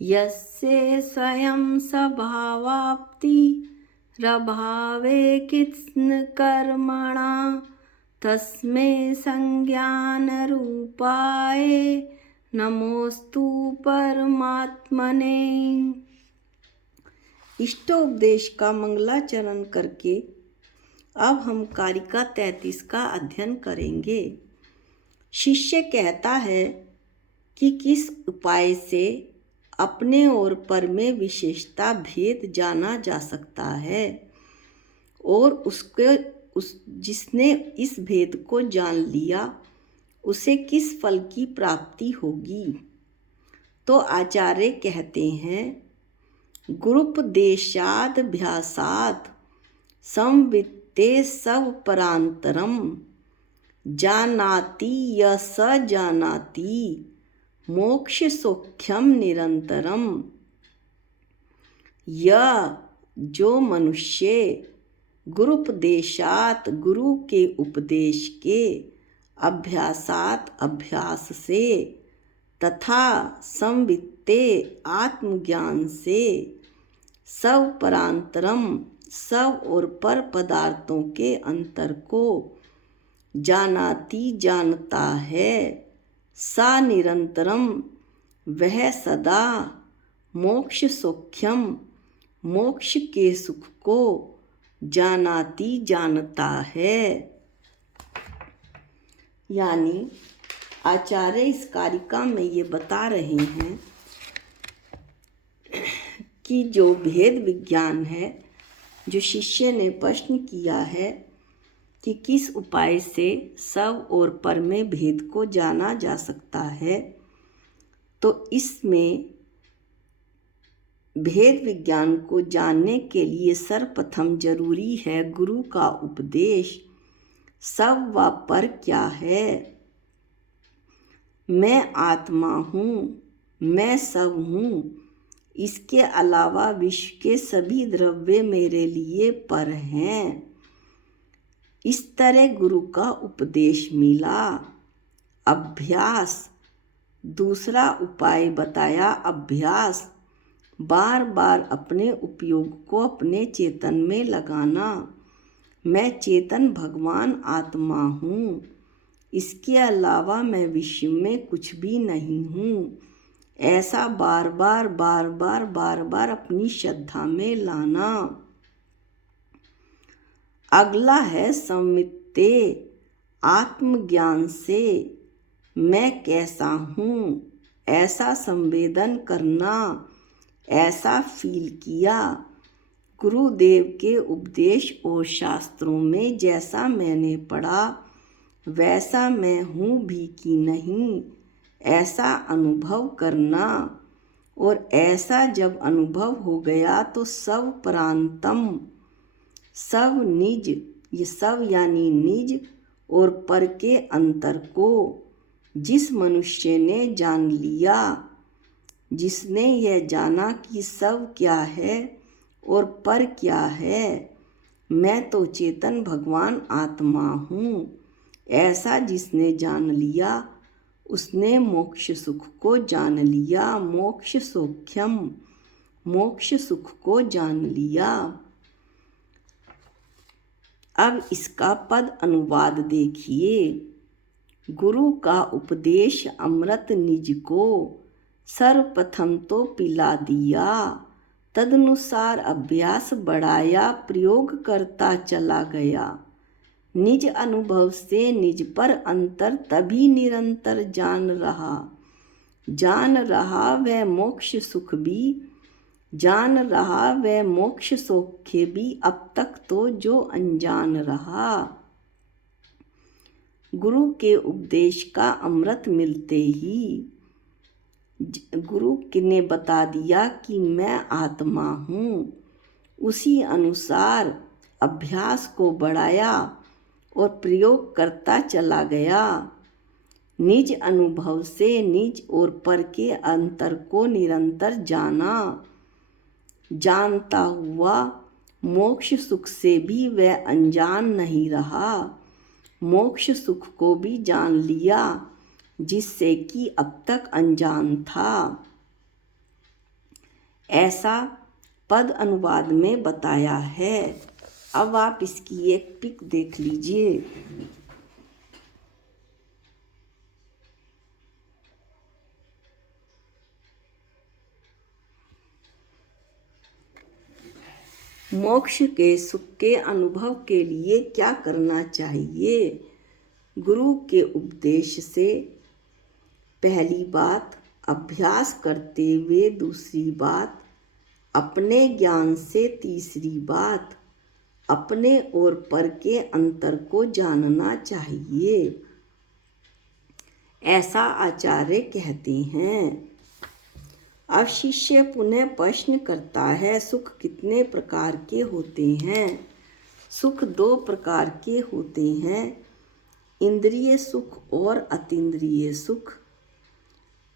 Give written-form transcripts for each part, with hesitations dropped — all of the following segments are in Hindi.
यस्य स्वयं स्वभावाप्ति रभावे कित्न कर्मणा तस्मै संज्ञानरूपाय नमोस्तु परमात्मने। इष्टोपदेश का मंगलाचरण करके अब हम कारिका 33 का अध्ययन करेंगे। शिष्य कहता है कि किस उपाय से अपने और पर में विशेषता भेद जाना जा सकता है और जिसने इस भेद को जान लिया उसे किस फल की प्राप्ति होगी। तो आचार्य कहते हैं, गुरुपदेशादभ्यासात् संवित्ते सब परांतरम जानाति य स जानाति मोक्ष सौख्यम निरंतरम। यह जो मनुष्य गुरुपदेशात गुरु के उपदेश के अभ्यासात अभ्यास से तथा संवित्ते आत्मज्ञान से सब परांतरम सब और पर पदार्थों के अंतर को जानाति जानता है, सा निरंतरम वह सदा मोक्ष सौख्यम मोक्ष के सुख को जानाति जानता है। यानी आचार्य इस कारिका में ये बता रहे हैं कि जो भेद विज्ञान है, जो शिष्य ने प्रश्न किया है कि किस उपाय से सब और पर में भेद को जाना जा सकता है, तो इसमें भेद विज्ञान को जानने के लिए सर्वप्रथम जरूरी है गुरु का उपदेश। सब व पर क्या है? मैं आत्मा हूँ, मैं सब हूँ, इसके अलावा विश्व के सभी द्रव्य मेरे लिए पर हैं। इस तरह गुरु का उपदेश मिला। अभ्यास, दूसरा उपाय बताया अभ्यास, बार बार अपने उपयोग को अपने चेतन में लगाना। मैं चेतन भगवान आत्मा हूँ, इसके अलावा मैं विश्व में कुछ भी नहीं हूँ, ऐसा बार बार अपनी श्रद्धा में लाना। अगला है संवित्ते, आत्मज्ञान से मैं कैसा हूँ ऐसा संवेदन करना, ऐसा फील किया। गुरुदेव के उपदेश और शास्त्रों में जैसा मैंने पढ़ा वैसा मैं हूँ भी कि नहीं, ऐसा अनुभव करना। और ऐसा जब अनुभव हो गया तो सब प्रांतम, सब निज, ये सब यानी निज और पर के अंतर को जिस मनुष्य ने जान लिया, जिसने यह जाना कि सब क्या है और पर क्या है, मैं तो चेतन भगवान आत्मा हूँ, ऐसा जिसने जान लिया उसने मोक्ष सुख को जान लिया। मोक्ष सौख्यम, मोक्ष सुख को जान लिया। अब इसका पद अनुवाद देखिए। गुरु का उपदेश अमृत निज को सर्वप्रथम तो पिला दिया, तदनुसार अभ्यास बढ़ाया, प्रयोग करता चला गया। निज अनुभव से निज पर अंतर तभी निरंतर जान रहा वह मोक्ष सुख भी, जान रहा वह मोक्ष सौख्य भी, अब तक तो जो अनजान रहा। गुरु के उपदेश का अमृत मिलते ही गुरु ने बता दिया कि मैं आत्मा हूँ। उसी अनुसार अभ्यास को बढ़ाया और प्रयोग करता चला गया। निज अनुभव से निज और पर के अंतर को निरंतर जानता हुआ मोक्ष सुख से भी वह अनजान नहीं रहा, मोक्ष सुख को भी जान लिया जिससे कि अब तक अनजान था। ऐसा पद अनुवाद में बताया है। अब आप इसकी एक पिक देख लीजिए। मोक्ष के सुख के अनुभव के लिए क्या करना चाहिए? गुरु के उपदेश से पहली बात, अभ्यास करते हुए दूसरी बात, अपने ज्ञान से तीसरी बात, अपने और पर के अंतर को जानना चाहिए, ऐसा आचार्य कहते हैं। अब शिष्य पुनः प्रश्न करता है, सुख कितने प्रकार के होते हैं? सुख 2 प्रकार के होते हैं, इंद्रिय सुख और अतीन्द्रिय सुख।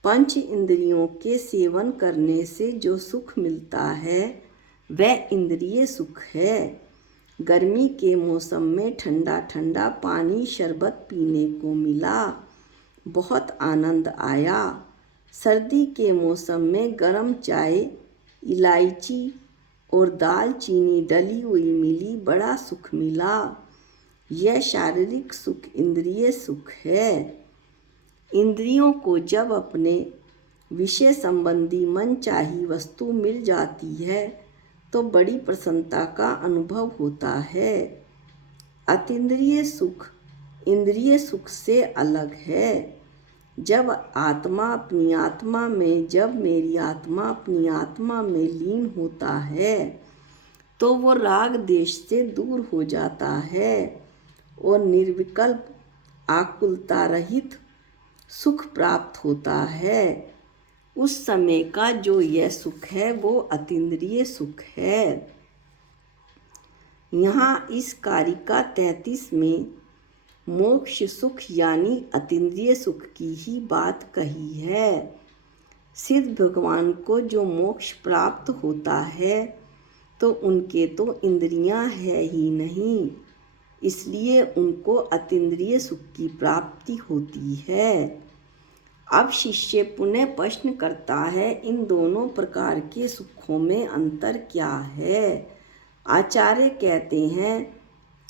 5 इंद्रियों के सेवन करने से जो सुख मिलता है वह इंद्रिय सुख है। गर्मी के मौसम में ठंडा ठंडा पानी शरबत पीने को मिला, बहुत आनंद आया। सर्दी के मौसम में गर्म चाय, इलायची और दालचीनी डली हुई मिली, बड़ा सुख मिला। यह शारीरिक सुख इंद्रिय सुख है। इंद्रियों को जब अपने विषय संबंधी मनचाही वस्तु मिल जाती है तो बड़ी प्रसन्नता का अनुभव होता है। अतीन्द्रिय सुख इंद्रिय सुख से अलग है। जब मेरी आत्मा अपनी आत्मा में लीन होता है तो वो राग देश से दूर हो जाता है और निर्विकल्प आकुलता रहित सुख प्राप्त होता है। उस समय का जो यह सुख है वो अतीन्द्रिय सुख है। यहाँ इस कारिका 33 में मोक्ष सुख यानी अतीन्द्रिय सुख की ही बात कही है। सिद्ध भगवान को जो मोक्ष प्राप्त होता है तो उनके तो इंद्रियां है ही नहीं, इसलिए उनको अतीन्द्रिय सुख की प्राप्ति होती है। अब शिष्य पुनः प्रश्न करता है, इन दोनों प्रकार के सुखों में अंतर क्या है? आचार्य कहते हैं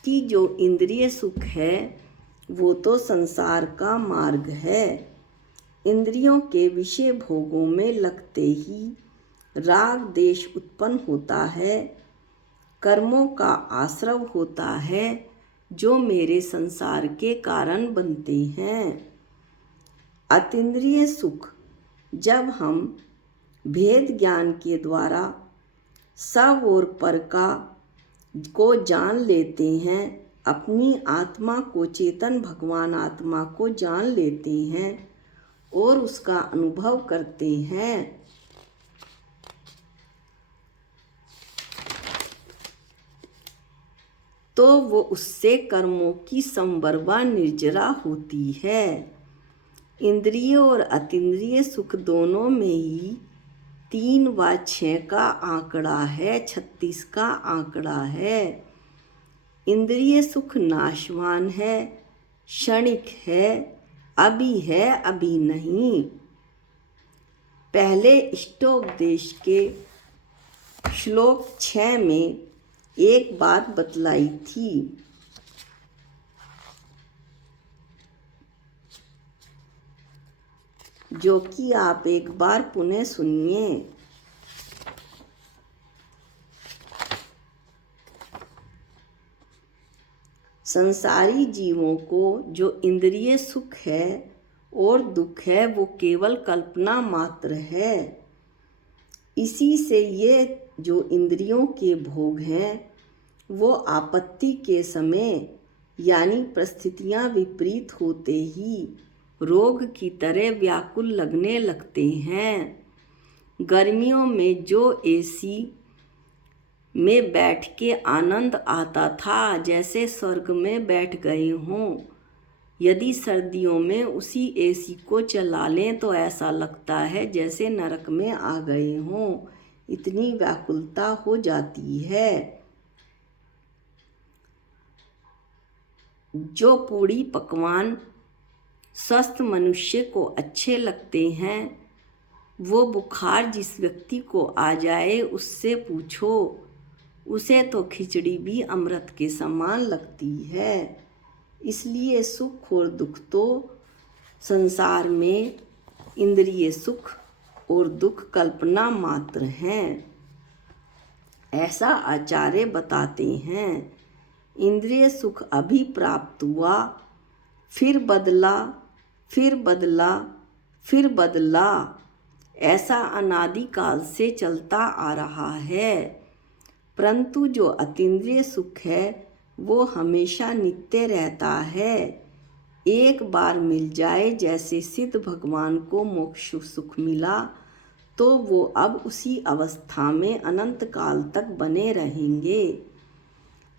कि जो इंद्रिय सुख है वो तो संसार का मार्ग है। इंद्रियों के विषय भोगों में लगते ही राग देश उत्पन्न होता है, कर्मों का आश्रव होता है जो मेरे संसार के कारण बनते हैं। अतीन्द्रिय सुख जब हम भेद ज्ञान के द्वारा सब और पर को जान लेते हैं, अपनी आत्मा को चेतन भगवान आत्मा को जान लेते हैं और उसका अनुभव करते हैं, तो वो उससे कर्मों की संबरवा निर्जरा होती है। इंद्रिय और अतीन्द्रिय सुख दोनों में ही 3 व 6 का आंकड़ा है, 36 का आंकड़ा है। इंद्रिय सुख नाशवान है, क्षणिक है, अभी नहीं। पहले इष्टोपदेश के श्लोक 6 में एक बात बतलाई थी, जो कि आप एक बार पुनः सुनिए। संसारी जीवों को जो इंद्रिय सुख है और दुख है वो केवल कल्पना मात्र है। इसी से ये जो इंद्रियों के भोग हैं वो आपत्ति के समय यानी परिस्थितियां विपरीत होते ही रोग की तरह व्याकुल लगने लगते हैं। गर्मियों में जो एसी में बैठ के आनंद आता था जैसे स्वर्ग में बैठ गए हों, यदि सर्दियों में उसी एसी को चला लें तो ऐसा लगता है जैसे नरक में आ गए हों, इतनी व्याकुलता हो जाती है। जो पूड़ी पकवान स्वस्थ मनुष्य को अच्छे लगते हैं वो बुखार जिस व्यक्ति को आ जाए उससे पूछो, उसे तो खिचड़ी भी अमृत के समान लगती है। इसलिए सुख और दुख तो संसार में इंद्रिय सुख और दुख कल्पना मात्र हैं, ऐसा आचार्य बताते हैं। इंद्रिय सुख अभी प्राप्त हुआ, फिर बदला, फिर बदला, फिर बदला, ऐसा अनादिकाल से चलता आ रहा है। परंतु जो अतीन्द्रिय सुख है वो हमेशा नित्य रहता है। एक बार मिल जाए, जैसे सिद्ध भगवान को मोक्ष सुख मिला, तो वो अब उसी अवस्था में अनंत काल तक बने रहेंगे।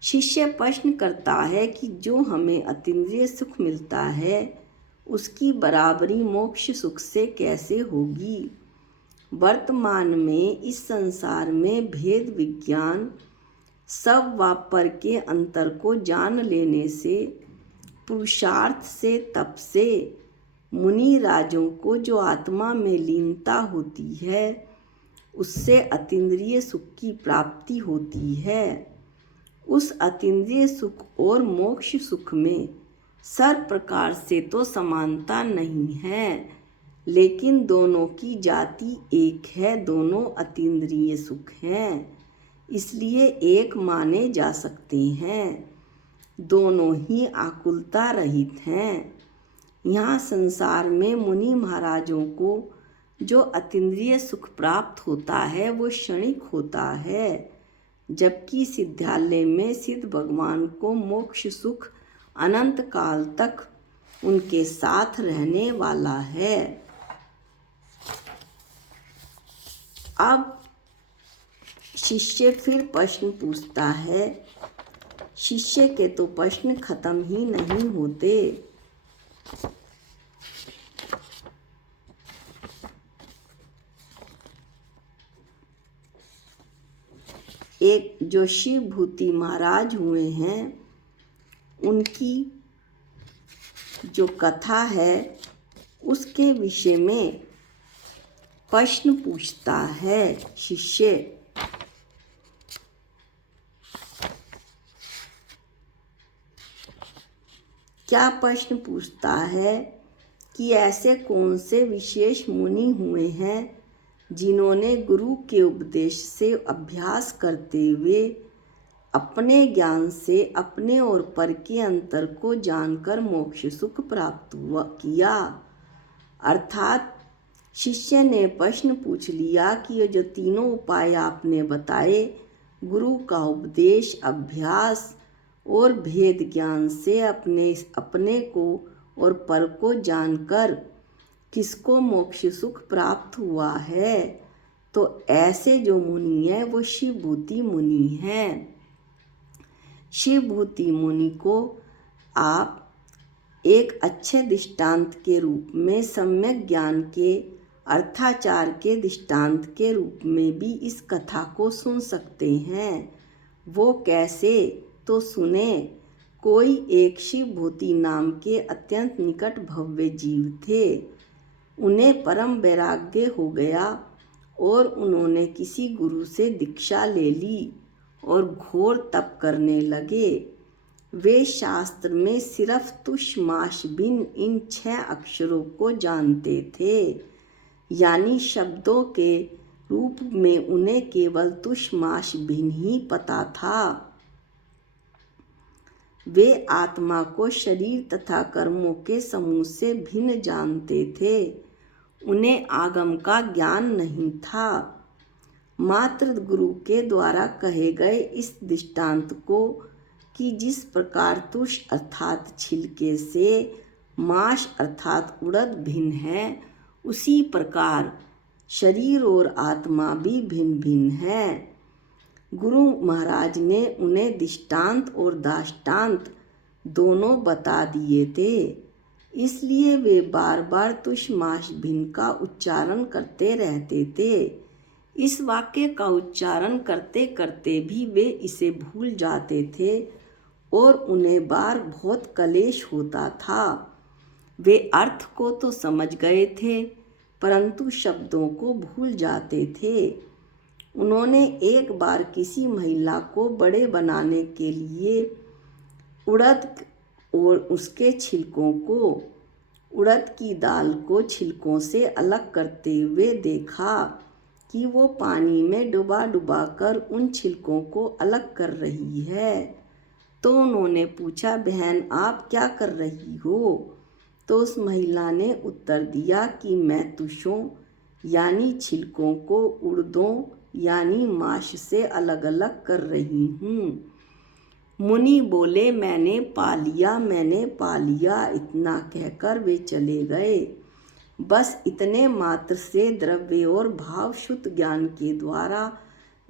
शिष्य प्रश्न करता है कि जो हमें अतीन्द्रिय सुख मिलता है उसकी बराबरी मोक्ष सुख से कैसे होगी। वर्तमान में इस संसार में भेद विज्ञान सब व पर के अंतर को जान लेने से, पुरुषार्थ से, तप से मुनि राजों को जो आत्मा में लीनता होती है उससे अतीन्द्रिय सुख की प्राप्ति होती है। उस अतीन्द्रिय सुख और मोक्ष सुख में सर्व प्रकार से तो समानता नहीं है, लेकिन दोनों की जाति एक है, दोनों अतीन्द्रिय सुख हैं, इसलिए एक माने जा सकते हैं। दोनों ही आकुलता रहित हैं। यहाँ संसार में मुनि महाराजों को जो अतीन्द्रिय सुख प्राप्त होता है वो क्षणिक होता है, जबकि सिद्धालय में सिद्ध भगवान को मोक्ष सुख अनंत काल तक उनके साथ रहने वाला है। अब शिष्य फिर प्रश्न पूछता है। शिष्य के तो प्रश्न खत्म ही नहीं होते। एक जो शिव भूति महाराज हुए हैं उनकी जो कथा है उसके विषय में प्रश्न पूछता है शिष्य। क्या प्रश्न पूछता है कि ऐसे कौन से विशेष मुनि हुए हैं जिन्होंने गुरु के उपदेश से अभ्यास करते हुए अपने ज्ञान से अपने और पर के अंतर को जानकर मोक्ष सुख प्राप्त किया। अर्थात शिष्य ने प्रश्न पूछ लिया कि ये जो तीनों उपाय आपने बताए, गुरु का उपदेश, अभ्यास और भेद ज्ञान से अपने को और पर को जानकर किसको मोक्ष सुख प्राप्त हुआ है, तो ऐसे जो मुनि हैं वो शिवभूति मुनि हैं। शिवभूति मुनि को आप एक अच्छे दृष्टांत के रूप में, सम्यक ज्ञान के अर्थाचार के दृष्टांत के रूप में भी इस कथा को सुन सकते हैं। वो कैसे, तो सुने। कोई एक शिवभूति नाम के अत्यंत निकट भव्य जीव थे। उन्हें परम वैराग्य हो गया और उन्होंने किसी गुरु से दीक्षा ले ली और घोर तप करने लगे। वे शास्त्र में सिर्फ तुष माश बिन इन 6 अक्षरों को जानते थे, यानी शब्दों के रूप में उन्हें केवल तुष माश भिन्न ही पता था। वे आत्मा को शरीर तथा कर्मों के समूह से भिन्न जानते थे। उन्हें आगम का ज्ञान नहीं था। मात्र गुरु के द्वारा कहे गए इस दृष्टांत को कि जिस प्रकार तुष अर्थात छिलके से माश अर्थात उड़द भिन्न है, उसी प्रकार शरीर और आत्मा भी भिन्न भिन्न है। गुरु महाराज ने उन्हें दृष्टांत और दाष्टांत दोनों बता दिए थे, इसलिए वे बार बार तुष माश भिन्न का उच्चारण करते रहते थे। इस वाक्य का उच्चारण करते करते भी वे इसे भूल जाते थे और उन्हें बार बहुत क्लेश होता था। वे अर्थ को तो समझ गए थे, परंतु शब्दों को भूल जाते थे। उन्होंने एक बार किसी महिला को बड़े बनाने के लिए उड़द और उसके छिलकों को, उड़द की दाल को छिलकों से अलग करते हुए देखा कि वो पानी में डुबा डुबा कर उन छिलकों को अलग कर रही है। तो उन्होंने पूछा, बहन आप क्या कर रही हो? तो उस महिला ने उत्तर दिया कि मैं तुषों यानी छिलकों को उड़दों यानी माश से अलग अलग कर रही हूँ। मुनि बोले, मैंने पा लिया, मैंने पा लिया। इतना कहकर वे चले गए। बस इतने मात्र से द्रव्य और भाव शुद्ध ज्ञान के द्वारा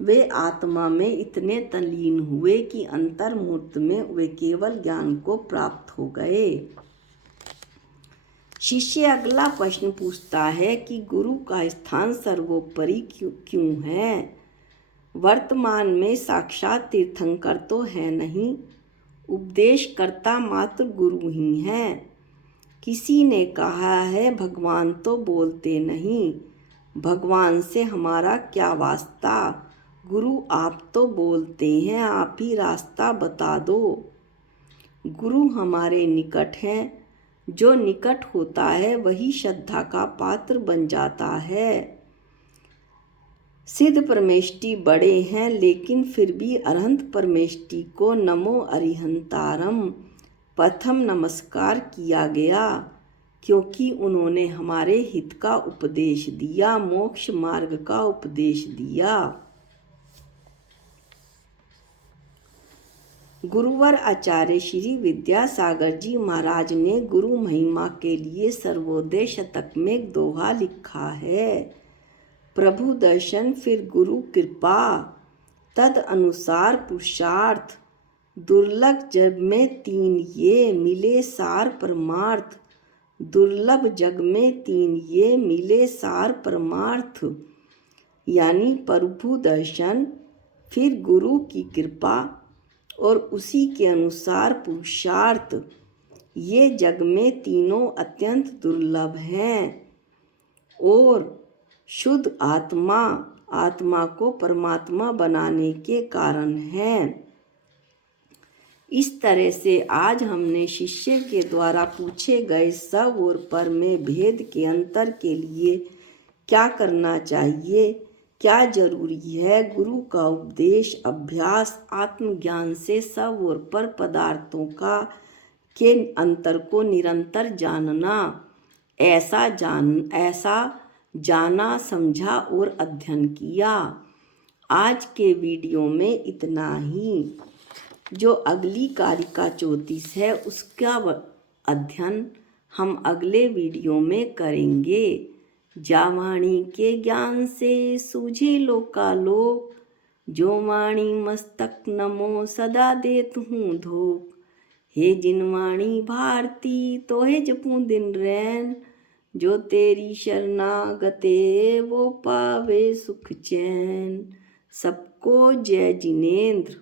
वे आत्मा में इतने तल्लीन हुए कि अंतर्मूर्त में वे केवल ज्ञान को प्राप्त हो गए। शिष्य अगला प्रश्न पूछता है कि गुरु का स्थान सर्वोपरि क्यों है? वर्तमान में साक्षात तीर्थंकर तो है नहीं, उपदेशकर्ता मात्र गुरु ही हैं। किसी ने कहा है भगवान तो बोलते नहीं, भगवान से हमारा क्या वास्ता? गुरु आप तो बोलते हैं, आप ही रास्ता बता दो। गुरु हमारे निकट हैं, जो निकट होता है वही श्रद्धा का पात्र बन जाता है। सिद्ध परमेष्टि बड़े हैं, लेकिन फिर भी अरहंत परमेष्टि को नमो अरिहंतारम प्रथम नमस्कार किया गया, क्योंकि उन्होंने हमारे हित का उपदेश दिया, मोक्ष मार्ग का उपदेश दिया। गुरुवर आचार्य श्री विद्यासागर जी महाराज ने गुरु महिमा के लिए सर्वोदय शतक में एक दोहा लिखा है। प्रभु दर्शन फिर गुरु कृपा, तद अनुसार पुरुषार्थ, दुर्लभ जग में तीन ये मिले सार परमार्थ, दुर्लभ जग में तीन ये मिले सार परमार्थ। यानी प्रभु दर्शन, फिर गुरु की कृपा और उसी के अनुसार पुरुषार्थ, ये जग में तीनों अत्यंत दुर्लभ हैं। और शुद्ध आत्मा, आत्मा को परमात्मा बनाने के कारण है। इस तरह से आज हमने शिष्य के द्वारा पूछे गए सब और पर में भेद के अंतर के लिए क्या करना चाहिए, क्या जरूरी है, गुरु का उपदेश, अभ्यास, आत्मज्ञान से सब और पर पदार्थों का के अंतर को निरंतर जानना, ऐसा जाना, समझा और अध्ययन किया। आज के वीडियो में इतना ही। जो अगली कारिका 34 है उसका अध्ययन हम अगले वीडियो में करेंगे। जावाणी के ज्ञान से सूझे लोकालोक, जो वाणी मस्तक नमो सदा देत हूँ धोख। हे जिनवाणी भारती तोहे जपूं दिन रैन, जो तेरी शरणागते वो पावे सुख चैन। सबको जय जिनेंद्र।